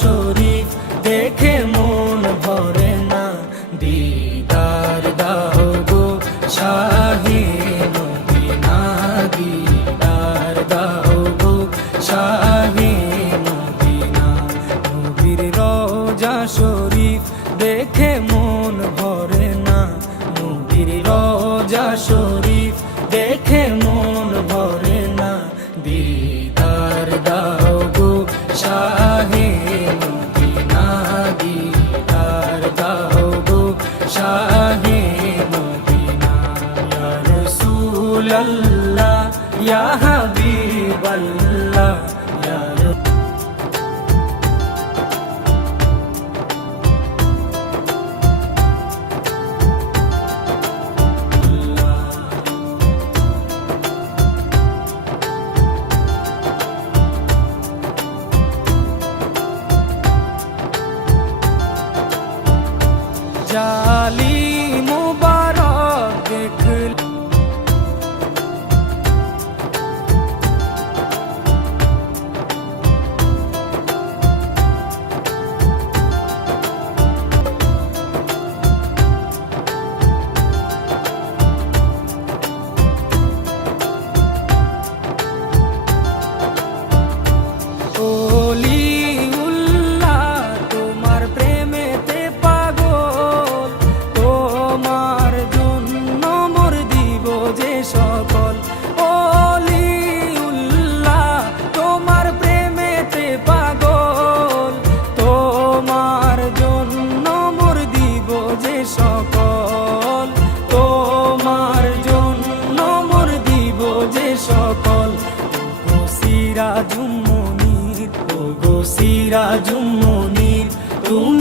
শরীফ দেখে মন ভরে না, দিদার দাও গো শাহে মদিনা, দিদার দাও গো শাহে মদিনা। নবীর রওজা শরীফ দেখে মন ভরে না, নবীর রওজা শরীফ দেখে মন ভরে না, দিদার দাও গো শাহে মদিনা, দিদার দাও গো শাহে মদিনা। ইয়া রাসূলাল্লাহ ইয়া হাবিবাল্লাহ ইয়া জালি মুবারক দেখলে সিরাজুম মুনির, ওগো সিরাজুম মুনির তুমি